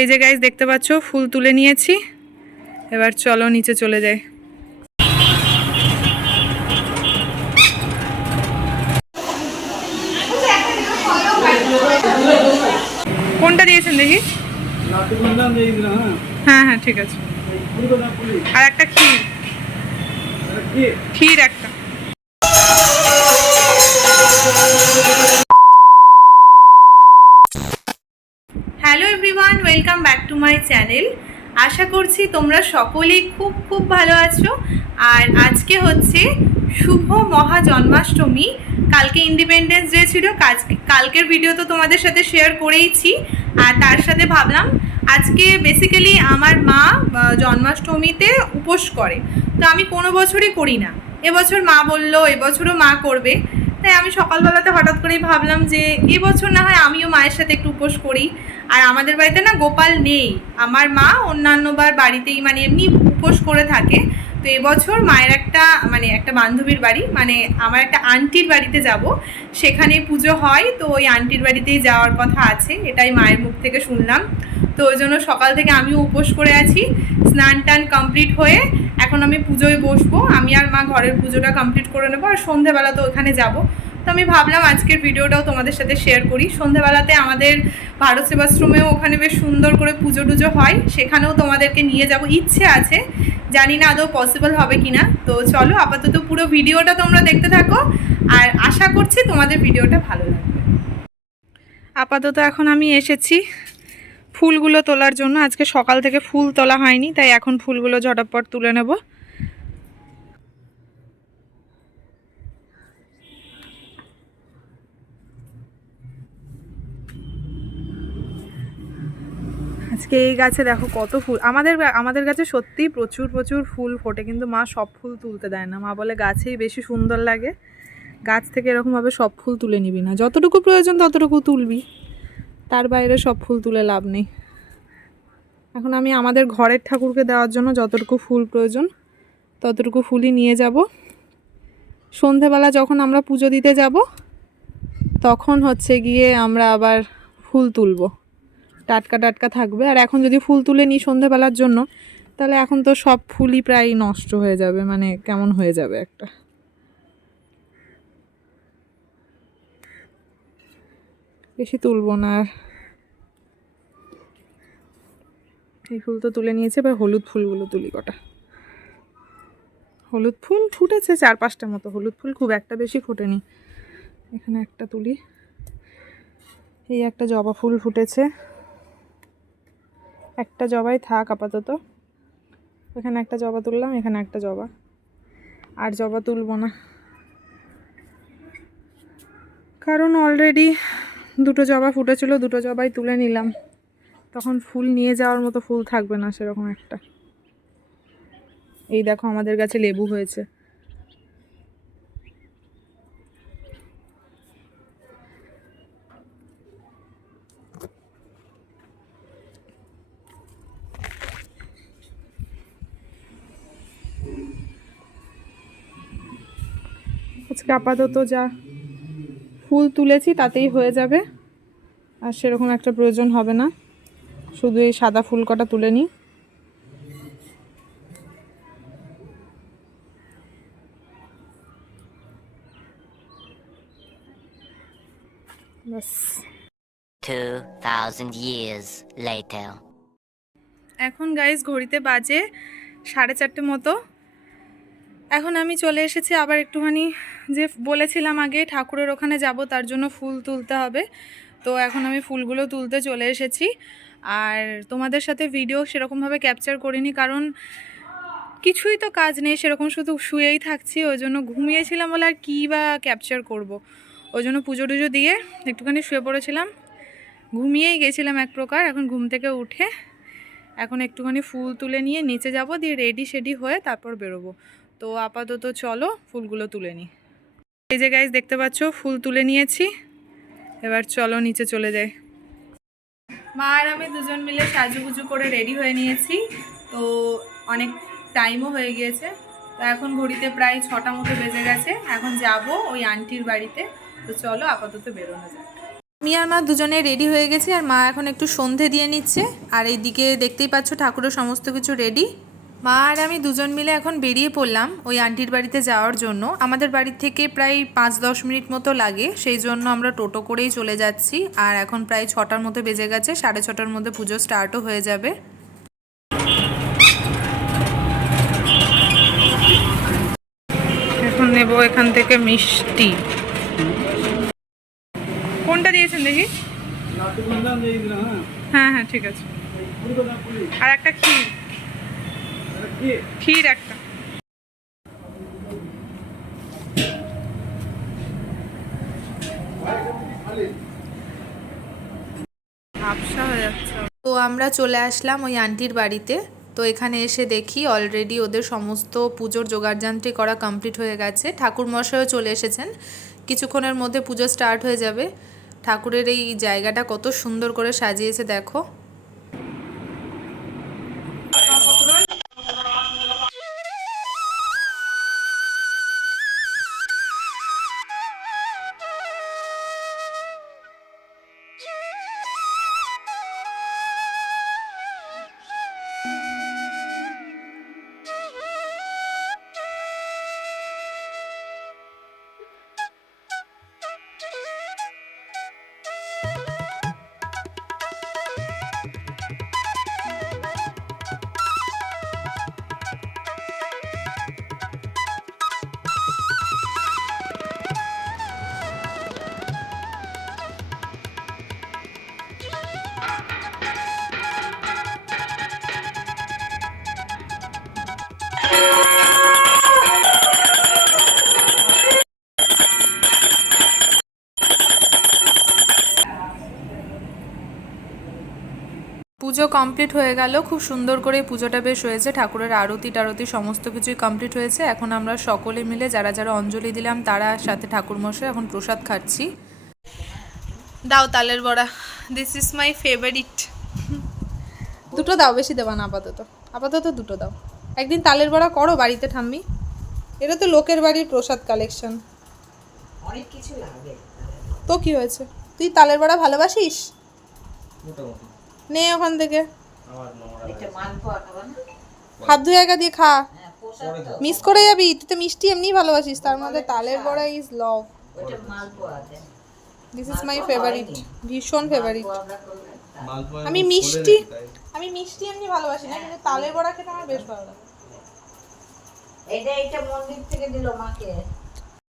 এই যে গাইজ দেখতে পাচ্ছ ফুল তুলে নিয়েছি। এবার চলো নিচে চলে যাই। কোনটা দিয়েছেন দেখি? হ্যাঁ হ্যাঁ ঠিক আছে। আর একটা ক্ষীর। ক্ষীর একটা। My channel. আশা করছি তোমরা সকলেই খুব খুব ভালো আছো। আর আজকে হচ্ছে শুভ মহা জন্মাষ্টমী। কালকে ইন্ডিপেন্ডেন্স ডে ছিল, কাজ- কালকের ভিডিও তো তোমাদের সাথে শেয়ার করেইছি। আর তার সাথে ভাবলাম, আজকে বেসিক্যালি আমার মা জন্মাষ্টমীতে উপোস করে। তো আমি কোনো বছরই করি না। এবছর মা বলল, এবছরও মা করবে। তাই আমি সকালবেলাতে হঠাৎ করেই ভাবলাম যে এবছর না হয় আমিও মায়ের সাথে একটু উপোস করি। আর আমাদের বাড়িতে না গোপাল নেই। আমার মা অন্যান্যবার বাড়িতেই মানে এমনি উপোস করে থাকে। তো এবছর মায়ের একটা মানে একটা বান্ধবীর বাড়ি মানে আমার একটা আন্টির বাড়িতে যাব। সেখানে পুজো হয়, তো ওই আন্টির বাড়িতেই যাওয়ার কথা আছে, এটাই মায়ের মুখ থেকে শুনলাম। তো ওই জন্য সকাল থেকে আমি উপোস করে আছি, স্নান টান কমপ্লিট হয়ে এখন আমি পুজোয় বসবো। আমি আর মা ঘরের পুজোটা কমপ্লিট করে নেব, আর সন্ধেবেলা তো ওখানে যাব। তো আমি ভাবলাম আজকের ভিডিওটাও তোমাদের সাথে শেয়ার করি। সন্ধেবেলাতে আমাদের ভারত সেবাশ্রমেও ওখানে বেশ সুন্দর করে পুজো টুজো হয়। সেখানেও তোমাদেরকে নিয়ে যাব। ইচ্ছে আছে, জানি না আদৌ পসিবল হবে কি না তো চলো, আপাতত পুরো ভিডিওটা তোমরা দেখতে থাকো। আর আশা করছি তোমাদের ভিডিওটা ভালো লাগবে। আপাতত এখন আমি এসেছি ফুলগুলো তোলার জন্য। আজকে সকাল থেকে ফুল তোলা হয়নি, তাই এখন ফুলগুলো ঝটাপট তুলে নেব। এই গাছে দেখো কত ফুল। আমাদের আমাদের গাছে সত্যিই প্রচুর প্রচুর ফুল ফোটে, কিন্তু মা সব ফুল তুলতে দেয় না। মা বলে গাছেই বেশি সুন্দর লাগে। গাছ থেকে এরকমভাবে সব ফুল তুলে নিবি না। যতটুকু প্রয়োজন ততটুকু তুলবি। তার বাইরে সব ফুল তুলে লাভ নেই। এখন আমি আমাদের ঘরের ঠাকুরকে দেওয়ার জন্য যতটুকু ফুল প্রয়োজন ততটুকু ফুলই নিয়ে যাব। সন্ধেবেলা যখন আমরা পুজো দিতে যাব, তখন হচ্ছে গিয়ে আমরা আবার ফুল তুলবো। টাটকা টাটকা থাকবে। আর এখন যদি ফুল তুলে নিই সন্ধেবেলার জন্য, তাহলে এখন তো সব ফুলই প্রায় নষ্ট হয়ে যাবে মানে কেমন হয়ে যাবে একটা। বেশি তুলব না আর। এই ফুল তো তুলে নিয়েছে, এবার হলুদ ফুলগুলো তুলি কটা। হলুদ ফুল ফুটেছে চার পাঁচটা মতো, হলুদ ফুল খুব একটা বেশি ফোটেনি। এখানে একটা তুলি। এই একটা জবা ফুল ফুটেছে। একটা জবাই থাক আপাতত। এখানে একটা জবা তুললাম, এখানে একটা জবা। আর জবা তুলবো না। কারণ অলরেডি দুটো জবা ফুটেছিল, দুটো জবাই তুলে নিলাম। তখন ফুল নিয়ে যাওয়ার মতো ফুল থাকবে না সেরকম একটা। এই দেখো আমাদের কাছে লেবু হয়েছে। আজকে আপাতত যা ফুল তুলেছি তাতেই হয়ে যাবে। আর সেরকম একটা প্রয়োজন হবে না। শুধু এই সাদা ফুল কটা তুলে নিই। ব্যাস। 2,000 years later. এখন গাইজ ঘড়িতে বাজে সাড়ে চারটে মতো। এখন আমি চলে এসেছি আবার একটুখানি যে বলেছিলাম আগে ঠাকুরের ওখানে যাব, তার জন্য ফুল তুলতে হবে। তো এখন আমি ফুলগুলো তুলতে চলে এসেছি। আর তোমাদের সাথে ভিডিও সেরকমভাবে ক্যাপচার করিনি, কারণ কিছুই তো কাজ নেই, সেরকম শুধু শুয়েই থাকছি, ওই জন্য ঘুমিয়েছিলাম বলে আর কী বা ক্যাপচার করব। ওই জন্য পুজো টুজো দিয়ে একটুখানি শুয়ে পড়েছিলাম। ঘুমিয়েই গেছিলাম এক প্রকার, এখন ঘুম থেকে উঠে এখন একটুখানি ফুল তুলে নিয়ে নিচে যাব, দিয়ে রেডি শেডি হয়ে তারপর বেরোবো। তো আপাতত চলো ফুলগুলো তুলে নিই। এই যে গাইজ দেখতে পাচ্ছ, ফুল তুলে নিয়েছি। এবার চলো নিচে চলে যাই। মা আর আমি দুজন মিলে সাজুগুজু করে রেডি হয়ে নিয়েছি। তো অনেক টাইমও হয়ে গিয়েছে। তো এখন ঘড়িতে প্রায় ছটা মতো বেজে গেছে। এখন যাব ওই আন্টির বাড়িতে। তো চলো আপাতত বেরোনো যাক। আমি আর মা দুজনে রেডি হয়ে গেছি আর মা এখন একটু সন্ধে দিয়ে নিচ্ছে। আর এইদিকে দেখতেই পাচ্ছ ঠাকুরের সমস্ত কিছু রেডি মা আর আমি দুজন মিলে এখন বেরিয়ে পড়লাম ওই আন্টির বাড়িতে যাওয়ার জন্য। আমাদের বাড়ি থেকে প্রায় পাঁচ দশ মিনিট মতো লাগে সেই জন্য আমরা টোটো করেই চলে যাচ্ছি। আর এখন প্রায় ছটার মতো বেজে গেছে সাড়ে ছটার মধ্যে পুজো স্টার্টও হয়ে যাবে। এখন নেব এখান থেকে মিষ্টি। কোনটা দিয়েছেন দেখি? হ্যাঁ হ্যাঁ ঠিক আছে। আর একটা ক্ষীর। ক্ষীর একটা। তো আমরা চলে আসলাম ওই আন্টির বাড়িতে। তো এখানে এসে দেখি অলরেডি ওদের সমস্ত পুজোর জোগাড়যন্ত্রী করা কমপ্লিট হয়ে গেছে। ঠাকুর মশাইও চলে এসেছেন। কিছুক্ষণের মধ্যে পুজো স্টার্ট হয়ে যাবে। ঠাকুরের এই জায়গাটা কত সুন্দর করে সাজিয়েছে, দেখো। কমপ্লিট হয়ে গেল। খুব সুন্দর করে পুজোটা বেশ হয়েছে। ঠাকুরের আরতি টারতি সমস্ত কিছুই কমপ্লিট হয়েছে। এখন আমরা সকলে মিলে যারা যারা অঞ্জলি দিলাম তারা সাথে ঠাকুর মশাই এখন প্রসাদ খাচ্ছি। দাও তালের বড়া। দিস ইজ মাই ফেভারিট দুটো দাও বেশি দেবা না আপাতত। আপাতত দুটো দাও। একদিন তালের বড়া করো বাড়িতে ঠাম্মি। এটা তো লোকের বাড়ির প্রসাদ কালেকশন অনেক কিছু লাগে। তো কি হয়েছে? তুই তালের বড়া ভালোবাসিস? মোটামুটি। নে ওখান থেকে। হাত ধুয়ে একা দিয়ে খা। হ্যাঁ মিস করে যাবি? তুই তো মিষ্টি এমনি ভালোবাসিস তার মধ্যে তালের বড়া is love this is my favourite ভীষণ ফেভারিট আমি মিষ্টি? আমি মিষ্টি এমনি ভালোবাসি না কিন্তু তালের বড়া খেতে আমার বেশ ভালো লাগে। এটা এটা মন্দির থেকে দিল মাকে।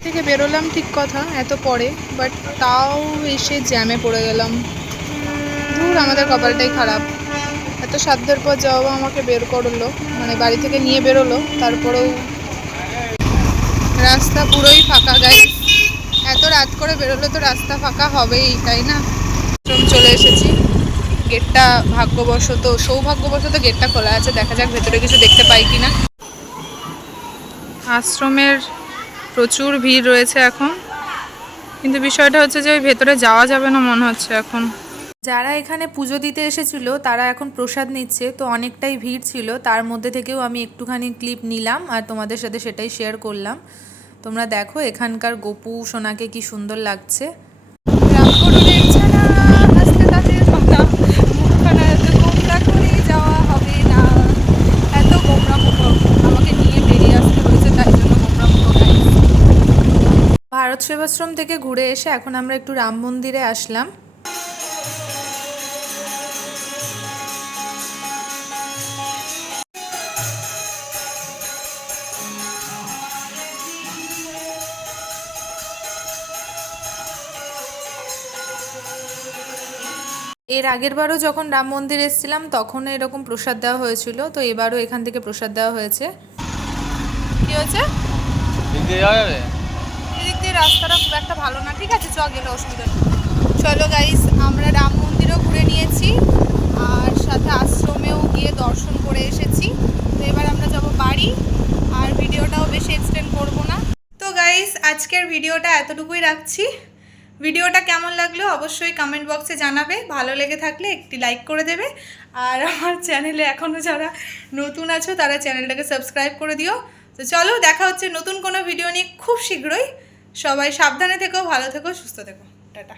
থেকে বেরোলাম ঠিক কথা এত পরে বাট তাও এসে জ্যামে পড়ে গেলাম। দূর আমাদের কপালটাই খারাপ। এত সাধ্যের পর যাওয়া আমাকে বের করল মানে বাড়ি থেকে নিয়ে বেরোলো, তারপরেও রাস্তা পুরোই ফাঁকা গাই এত রাত করে বেরোলে তো রাস্তা ফাঁকা হবেই, তাই না? চলে এসেছি। গেটটা ভাগ্যবশত, সৌভাগ্যবশত গেটটা খোলা আছে। দেখা যাক ভেতরে কিছু দেখতে পাই কি না আশ্রমের প্রচুর ভিড় রয়েছে এখন। কিন্তু বিষয়টা হচ্ছে যে ওই ভেতরে যাওয়া যাবে না মনে হচ্ছে এখন। যারা এখানে পুজো দিতে এসেছিল, তারা এখন প্রসাদ নিচ্ছে, তো অনেকটাই ভিড় ছিল। তার মধ্যে থেকেও আমি একটুখানি ক্লিপ নিলাম আর তোমাদের সাথে সেটাই শেয়ার করলাম। তোমরা দেখো এখানকার গোপু, সোনাকে কি সুন্দর লাগছে। ভারত সেবাশ্রম থেকে ঘুরে এসে এখন আমরা একটু রাম মন্দিরে আসলাম। এর আগের বারও যখন রাম মন্দির এসেছিলাম তখনও এরকম প্রসাদ দেওয়া হয়েছিল। তো এবারও এখান থেকে প্রসাদ দেওয়া হয়েছে। কি হয়েছে? এদিক দিয়ে রাস্তাটা খুব একটা ভালো না। ঠিক আছে চ গেলে অসুবিধা চলো গাইস আমরা রাম মন্দিরও ঘুরে নিয়েছি আর সাথে আশ্রমেও গিয়ে দর্শন করে এসেছি। তো এবার আমরা যাব বাড়ি আর ভিডিওটাও বেশি এক্সটেন্ড করব না। তো গাইস আজকের ভিডিওটা এতটুকুই রাখছি। ভিডিওটা কেমন লাগল অবশ্যই কমেন্ট বক্সে জানাবে। ভালো লেগে থাকলে একটি লাইক করে দেবে। আর আমার চ্যানেলে এখনও যারা নতুন আছো, তারা চ্যানেলটাকে সাবস্ক্রাইব করে দিও। তো চলো, দেখা হচ্ছে নতুন কোনো ভিডিও নিয়ে খুব শীঘ্রই। সবাই সাবধানে থেকো, ভালো থেকো, সুস্থ থেকো। টাটা।